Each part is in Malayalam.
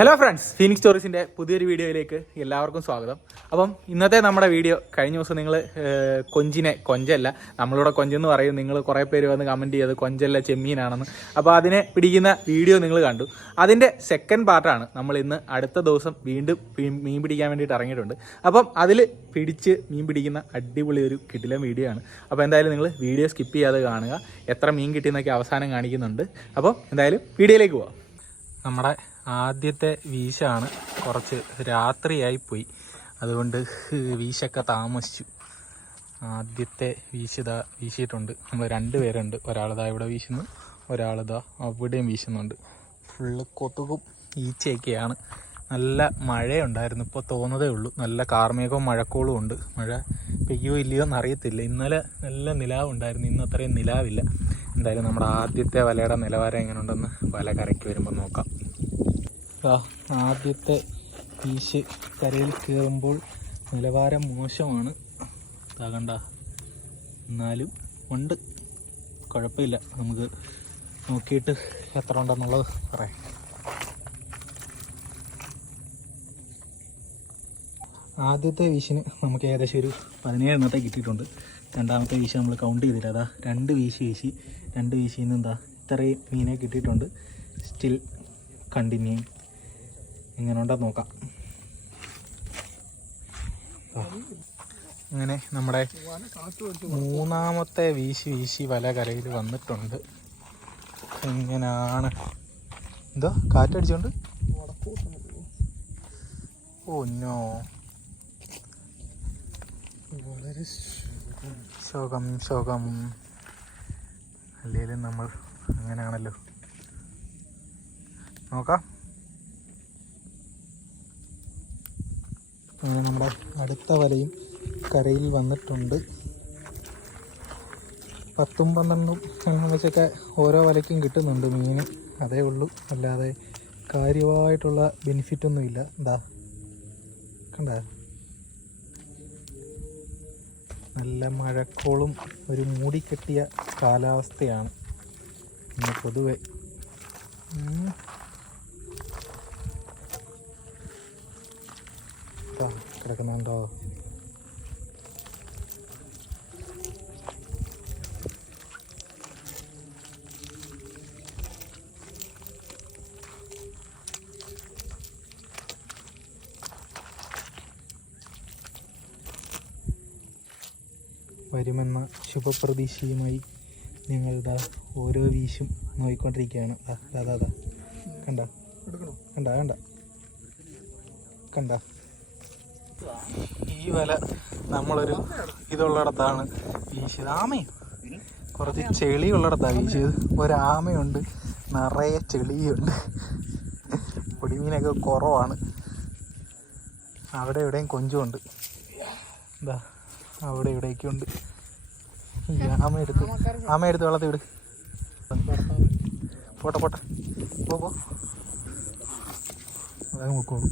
ഹലോ ഫ്രണ്ട്സ് ഫീനിക്സ് സ്റ്റോറീസിന്റെ പുതിയൊരു വീഡിയോയിലേക്ക് എല്ലാവർക്കും സ്വാഗതം. അപ്പം ഇന്നത്തെ നമ്മുടെ വീഡിയോ കഴിഞ്ഞ ദിവസം നിങ്ങൾ കൊഞ്ചിനെ കൊഞ്ചല്ല നമ്മളിവിടെ കൊഞ്ചെന്ന് പറയും. നിങ്ങൾ കുറേ പേര് വന്ന് കമന്റ് ചെയ്ത് കൊഞ്ചല്ല ചെമ്മീനാണെന്ന്. അപ്പോൾ അതിനെ പിടിക്കുന്ന വീഡിയോ നിങ്ങൾ കണ്ടു. അതിന്റെ സെക്കൻഡ് പാർട്ടാണ് നമ്മൾ ഇന്ന് അടുത്ത ദിവസം വീണ്ടും മീൻ- പിടിക്കാൻ വേണ്ടിയിട്ട് ഇറങ്ങിയിട്ടുണ്ട്. അപ്പം അതിൽ പിടിച്ച് മീൻ പിടിക്കുന്ന അടിപൊളി ഒരു കിടിലൻ വീഡിയോ ആണ്. അപ്പോൾ എന്തായാലും നിങ്ങൾ വീഡിയോ സ്കിപ്പ് ചെയ്യാതെ കാണുക. എത്ര മീൻ കിട്ടിയെന്നൊക്കെ അവസാനം കാണിക്കുന്നുണ്ട്. അപ്പോൾ എന്തായാലും വീഡിയോയിലേക്ക് പോവാം. നമ്മുടെ ആദ്യത്തെ വീശാണ്. കുറച്ച് രാത്രിയായി പോയി. അതുകൊണ്ട് വീശൊക്കെ താമസിച്ചു. ആദ്യത്തെ വീശിതാ വീശിയിട്ടുണ്ട്. നമ്മൾ രണ്ട് പേരുണ്ട്. ഒരാളിതാ ഇവിടെ വീശുന്നു. ഒരാളിതാ അവിടെയും വീശുന്നുണ്ട്. ഫുള്ള് കൊതുകും ഈച്ചയൊക്കെയാണ്. നല്ല മഴയുണ്ടായിരുന്നു. ഇപ്പോൾ തോന്നതേ ഉള്ളൂ. നല്ല കാർമേകവും മഴക്കോളും ഉണ്ട്. മഴ പെയ്യോ ഇല്ലയോ എന്നറിയത്തില്ല. ഇന്നലെ നല്ല നിലാവുണ്ടായിരുന്നു ഇന്ന് അത്രയും നിലാവില്ല. എന്തായാലും നമ്മുടെ ആദ്യത്തെ വലയുടെ നിലവാരം എങ്ങനെയുണ്ടെന്ന് വല കരയ്ക്ക് വരുമ്പോൾ നോക്കാം. ആദ്യത്തെ പീശ് കരയിൽ കയറുമ്പോൾ നിലവാരം മോശമാണ്. താകണ്ട എന്നാലും ഉണ്ട്. കുഴപ്പമില്ല. നമുക്ക് നോക്കിയിട്ട് എത്ര ഉണ്ടെന്നുള്ളത് പറയാം. ആദ്യത്തെ വീശിന് നമുക്ക് ഏകദേശം ഒരു പതിനേഴ് എണ്ണത്തെ കിട്ടിയിട്ടുണ്ട്. രണ്ടാമത്തെ വീശ് നമ്മൾ കൗണ്ട് ചെയ്തില്ല. അതാ രണ്ട് വീശ് വീശി രണ്ട് വീശിൽ നിന്ന് എന്താ ഇത്രയും മീനെ കിട്ടിയിട്ടുണ്ട്. സ്റ്റിൽ കണ്ടിന്യൂ എങ്ങനെ ഉണ്ടെന്ന് നോക്കാം അങ്ങനെ നമ്മുടെ മൂന്നാമത്തെ വീശി വീശി വല കരയിൽ വന്നിട്ടുണ്ട്. എങ്ങനെയാണ് എന്തോ കാറ്റടിച്ചോണ്ട്? Oh no. വളരെ ശോകം ശോകം. അല്ലെങ്കിലും നമ്മൾ അങ്ങനെയാണല്ലോ. നോക്കാം. അങ്ങനെ നമ്മുടെ അടുത്ത വലയും കരയിൽ വന്നിട്ടുണ്ട്. പത്തും പന്ത്രണ്ടും എണ്ണം വെച്ചൊക്കെ ഓരോ വലയ്ക്കും കിട്ടുന്നുണ്ട് മീൻ അതേ ഉള്ളൂ. അല്ലാതെ കാര്യമായിട്ടുള്ള ബെനിഫിറ്റ് ഒന്നുമില്ല എന്താ കണ്ട? നല്ല മഴക്കോളും ഒരു മൂടിക്കെട്ടിയ കാലാവസ്ഥയാണ്. ഇന്ന് പൊതുവെ. കിടക്കുന്നുണ്ടോ? വരുമെന്ന ശുഭപ്രതീക്ഷയുമായി ഞങ്ങളുടെ ഓരോ വീശും നോയിക്കൊണ്ടിരിക്കുകയാണ്. അതാ അതാ. കണ്ട? കണ്ട കണ്ട. കണ്ട. ഈ വല നമ്മളൊരു ഇതുള്ളിടത്താണ് വീശിയത്. ആമയും കുറച്ച് ചെളി ഉള്ളിടത്താണ് വീശിയത്. ഒരാമയുണ്ട് നിറയെ ചെളിയുണ്ട്. പൊടിമീനൊക്കെ കുറവാണ്. അവിടെ ഇവിടെയും കൊഞ്ചുണ്ട്. എന്താ അവിടെ ഇവിടെയൊക്കെ ഉണ്ട് ആമ എടുത്ത് ആമ എടുത്ത് വെള്ളത്തിൽ വിട്. പോട്ടെ പോട്ടെ. പോ പോ. അതങ്ങ് പൊക്കോളൂ.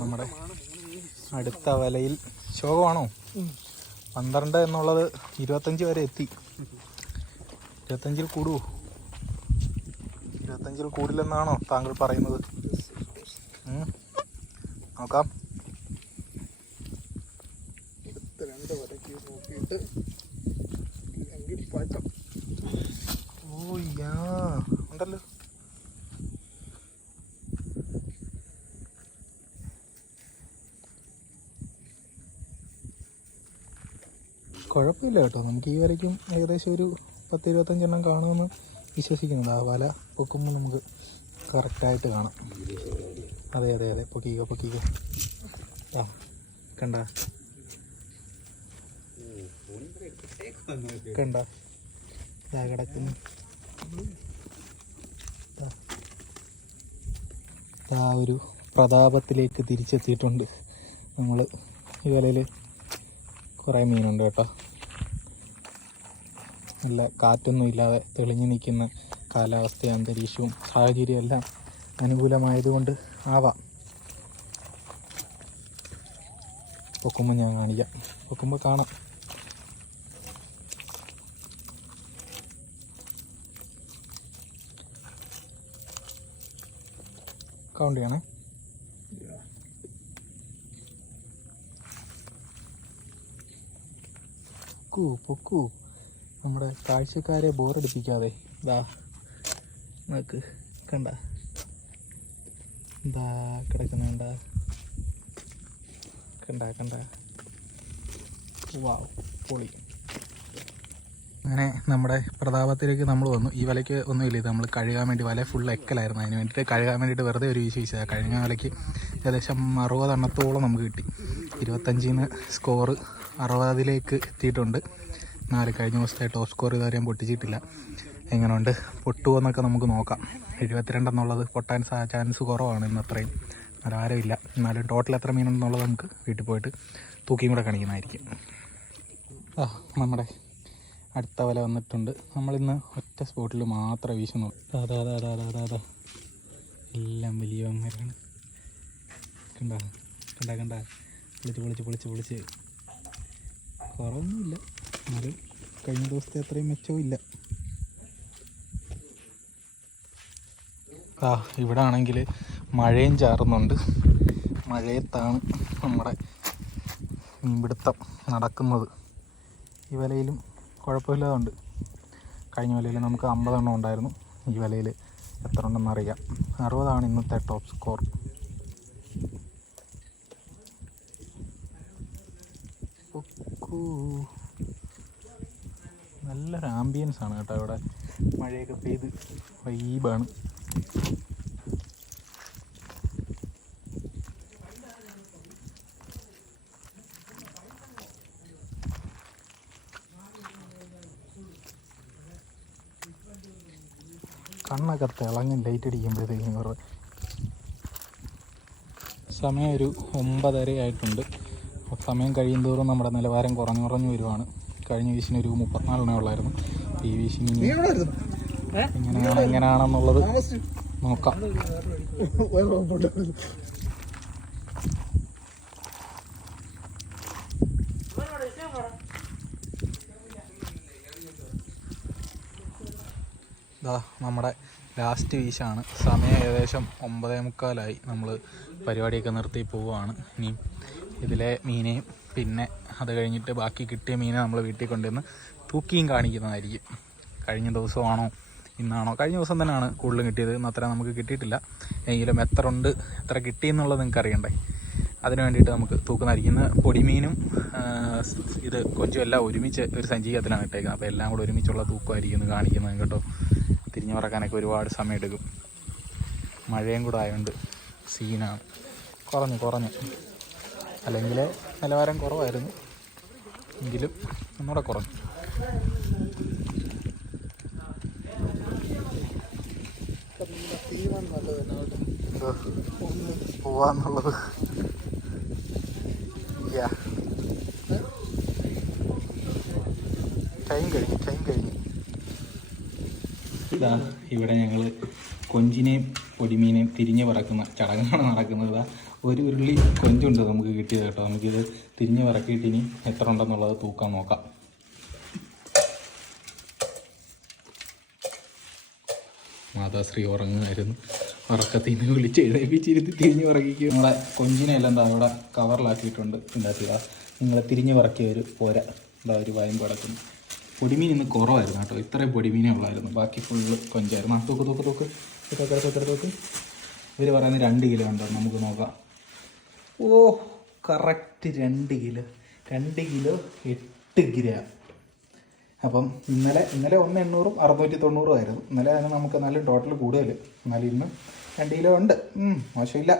നമ്മുടെ അടുത്ത വലയിൽ ശോകമാണോ? പന്ത്രണ്ട് എന്നുള്ളത് ഇരുപത്തഞ്ച് വരെ എത്തി. ഇരുപത്തഞ്ചിൽ കൂടുവോ? ഇരുപത്തഞ്ചിൽ കൂടില്ലെന്നാണോ താങ്കൾ പറയുന്നത്. നോക്കാം. എടുത്ത് രണ്ട് വരയ്ക്ക് നോക്കിയിട്ട് ഇല്ലെങ്കിൽ പായ്ക്കാം ഓ യാ ഉണ്ടല്ലോ കുഴപ്പമില്ല കേട്ടോ. നമുക്ക് ഈ വലയ്ക്കും ഏകദേശം ഒരു പത്ത് ഇരുപത്തഞ്ചെണ്ണം കാണുമെന്ന് വിശ്വസിക്കുന്നുണ്ട്. ആ വല പൊക്കുമ്പോൾ നമുക്ക് കറക്റ്റായിട്ട് കാണാം. അതെ അതെ അതെ. പൊക്കിക്കോ പൊക്കിക്കോ. ആ കണ്ട? കണ്ട? ഇതാ കിടക്കുന്നു. ആ ഒരു പ്രതാപത്തിലേക്ക് തിരിച്ചെത്തിയിട്ടുണ്ട്. നമ്മൾ ഈ വലയിൽ കുറേ മീനുണ്ട് കേട്ടോ. നല്ല കാറ്റൊന്നും ഇല്ലാതെ തെളിഞ്ഞു നിൽക്കുന്ന കാലാവസ്ഥ അന്തരീക്ഷവും സാഹചര്യവും എല്ലാം അനുകൂലമായതുകൊണ്ട് ആവാം. പൊക്കുമ്പോൾ ഞാൻ കാണിക്കാം. പൊക്കുമ്പോൾ കാണാം. കൗണ്ട് ചെയ്യണേ. പൊക്കൂ പൊക്കൂ. നമ്മുടെ കാഴ്ചക്കാരെ ബോറടിപ്പിക്കാതെ. ഇതാ നമുക്ക് കണ്ട. ഇതാ കിടക്കുന്നുണ്ട കണ്ട. കണ്ട വാവ് പൊളി. അങ്ങനെ നമ്മുടെ പ്രതാപത്തിലേക്ക് നമ്മൾ വന്നു. ഈ വലയ്ക്ക് ഒന്നുമില്ല ഇത് നമ്മൾ കഴുകാൻ വേണ്ടി വല ഫുൾ എക്കലായിരുന്നു. അതിന് വേണ്ടിയിട്ട് കഴുകാൻ വേണ്ടിയിട്ട് വെറുതെ ഒരു വീശ് വീശാ കഴുകാൻ വലയ്ക്ക് ഏകദേശം അറുപതെണ്ണത്തോളം നമുക്ക് കിട്ടി. ഇരുപത്തഞ്ചിന് സ്കോറ് അറുപതിലേക്ക് എത്തിയിട്ടുണ്ട്. നാല് കഴിഞ്ഞ ദിവസത്തെ ടോപ്പ് സ്കോർ ഇതുവരെയും പൊട്ടിച്ചിട്ടില്ല. എങ്ങനെയുണ്ട്? പൊട്ടുമോ എന്നൊക്കെ നമുക്ക് നോക്കാം. എഴുപത്തിരണ്ടെന്നുള്ളത് പൊട്ടാൻ സാ- ചാൻസ് കുറവാണ് ഇന്ന് അത്രയും. അതാരമില്ല എന്നാലും ടോട്ടൽ എത്ര മീനുണ്ടെന്നുള്ളത് നമുക്ക് വീട്ടിൽ പോയിട്ട് തൂക്കിയും കൂടെ കാണിക്കുന്നതായിരിക്കും. ആ നമ്മുടെ അടുത്ത വല വന്നിട്ടുണ്ട്. നമ്മളിന്ന് ഒറ്റ സ്പോട്ടിൽ മാത്രമേ വീശുന്നു. അതാ അതാ അതാ അതാ അതാ എല്ലാം വലിയ വന്മാരാണ് കണ്ട? കണ്ട കണ്ട? പൊളിച്ച് പൊളിച്ച് പൊളിച്ച് പൊളിച്ച്. കുറവൊന്നുമില്ല. എന്നാലും കഴിഞ്ഞ ദിവസത്തെ അത്രയും മെച്ചവും ഇല്ല. ആ ഇവിടെ ആണെങ്കിൽ മഴയും ചാറുന്നുണ്ട്. മഴയത്താണ് നമ്മുടെ മീൻപിടുത്തം നടക്കുന്നത്. ഈ വലയിലും കുഴപ്പമില്ലാതുണ്ട്. കഴിഞ്ഞ വലയിൽ നമുക്ക് അമ്പതെണ്ണം ഉണ്ടായിരുന്നു. ഈ വലയിൽ എത്ര ഉണ്ടെന്ന് അറിയാം. അറുപതാണ് ഇന്നത്തെ ടോപ്പ് സ്കോർ ഒക്കൂ. നല്ലൊരു ആംബിയൻസ് ആണ് കേട്ടോ ഇവിടെ മഴയൊക്കെ പെയ്ത് വൈബാണ്. കണ്ണൊക്കെ തിളങ്ങി ലൈറ്റ് അടിക്കുമ്പോഴത്തേക്കും കുറവ്. സമയം ഒരു ഒമ്പതര ആയിട്ടുണ്ട് സമയം കഴിയും തോറും നമ്മുടെ നിലവാരം കുറഞ്ഞു കുറഞ്ഞു വരുവാണ്. കഴിഞ്ഞ വീശിന് ഒരു മുപ്പത്തിനാലെണ്ണേ ഉള്ളായിരുന്നു. ഈ വീശിന് എങ്ങനെയാണ് എങ്ങനെയാണെന്നുള്ളത് നോക്കാം. ഇതാ നമ്മുടെ ലാസ്റ്റ് വീശാണ്. സമയം ഏകദേശം ഒമ്പതേ മുക്കാലായി. നമ്മൾ പരിപാടിയൊക്കെ നിർത്തി പോവുകയാണ്. ഇനി ഇതിലെ മീനെയും പിന്നെ അത് കഴിഞ്ഞിട്ട് ബാക്കി കിട്ടിയ മീനെ നമ്മൾ വീട്ടിൽ കൊണ്ടുവന്ന് തൂക്കിയും കാണിക്കുന്നതായിരിക്കും. കഴിഞ്ഞ ദിവസമാണോ ഇന്നാണോ? കഴിഞ്ഞ ദിവസം തന്നെയാണ് കൂടുതലും കിട്ടിയത്. ഇന്ന് അത്ര നമുക്ക് കിട്ടിയിട്ടില്ല. എങ്കിലും എത്ര ഉണ്ട് എത്ര കിട്ടി എന്നുള്ളത് നിങ്ങൾക്ക് അറിയണ്ടേ? അതിന് വേണ്ടിയിട്ട് നമുക്ക് തൂക്കുന്നതായിരിക്കും. ഇന്ന് പൊടിമീനും ഇത് കൊഞ്ചും എല്ലാം ഒരുമിച്ച് ഒരു സഞ്ചീകത്തിലാണ് ഇട്ടേക്കുന്നത്. അപ്പോൾ എല്ലാം കൂടെ ഒരുമിച്ചുള്ള തൂക്കമായിരിക്കും കാണിക്കുന്നത് കേട്ടോ. തിരിഞ്ഞു പറക്കാനൊക്കെ ഒരുപാട് സമയം എടുക്കും മഴയും കൂടെ ആയതുകൊണ്ട് സീനാണ് കുറഞ്ഞു കുറഞ്ഞു. അല്ലെങ്കിൽ നിലവാരം കുറവായിരുന്നു. എങ്കിലും ഒന്നുകൂടെ കുറഞ്ഞു. പോവാന്നുള്ളത്? ടൈം കഴിഞ്ഞു ടൈം കഴിഞ്ഞു. ഇതാ ഇവിടെ ഞങ്ങൾ കൊഞ്ചിനെയും പൊടിമീനെയും തിരിഞ്ഞു പറക്കുന്ന ചടങ്ങാണ് നടക്കുന്നത്. ഒരു ഉരുളി കൊഞ്ചുണ്ട് നമുക്ക് കിട്ടിയത് കേട്ടോ. നമുക്കിത് തിരിഞ്ഞ് വറക്കിയിട്ട് ഇനി എത്ര ഉണ്ടെന്നുള്ളത് തൂക്കാൻ നോക്കാം. മാതാശ്രീ ഉറങ്ങുമായിരുന്നു. ഉറക്കത്തിൽ നിന്ന് വിളിച്ച് എഴുതിപ്പിച്ചിരുത്തി തിരിഞ്ഞ് പറക്കിക്കും നമ്മളെ കൊഞ്ചിനെല്ലാം എന്താ അവിടെ കവറിലാക്കിയിട്ടുണ്ട്. ചെയ്യുക? നിങ്ങൾ തിരിഞ്ഞ് പറക്കിയ ഒരു പോര. എന്താ ഒരു വയം കിടക്കുന്നു. പൊടിമീൻ ഇന്ന് കുറവായിരുന്നു കേട്ടോ. ഇത്രയും പൊടിമീനേ ഉള്ളായിരുന്നു. ബാക്കി ഫുള്ള് കൊഞ്ചായിരുന്നു. ആ തൂക്ക് തൂക്ക് തൂക്ക്. തൂക്ക് തൂക്ക്. ഇവർ പറയുന്നത് രണ്ട് കിലോ ഉണ്ടോ നമുക്ക് നോക്കാം. ഓ കറക്റ്റ് രണ്ട് കിലോ. രണ്ട് കിലോ എട്ട് ഗ്രാം. അപ്പം ഇന്നലെ ഇന്നലെ ഒന്ന് എണ്ണൂറും അറുന്നൂറ്റി തൊണ്ണൂറും ആയിരുന്നു. ഇന്നലെ അതിന് നമുക്ക് നല്ല ടോട്ടൽ കൂടുതൽ എന്നാലും ഇന്ന് രണ്ട് കിലോ ഉണ്ട്. മോശമില്ല.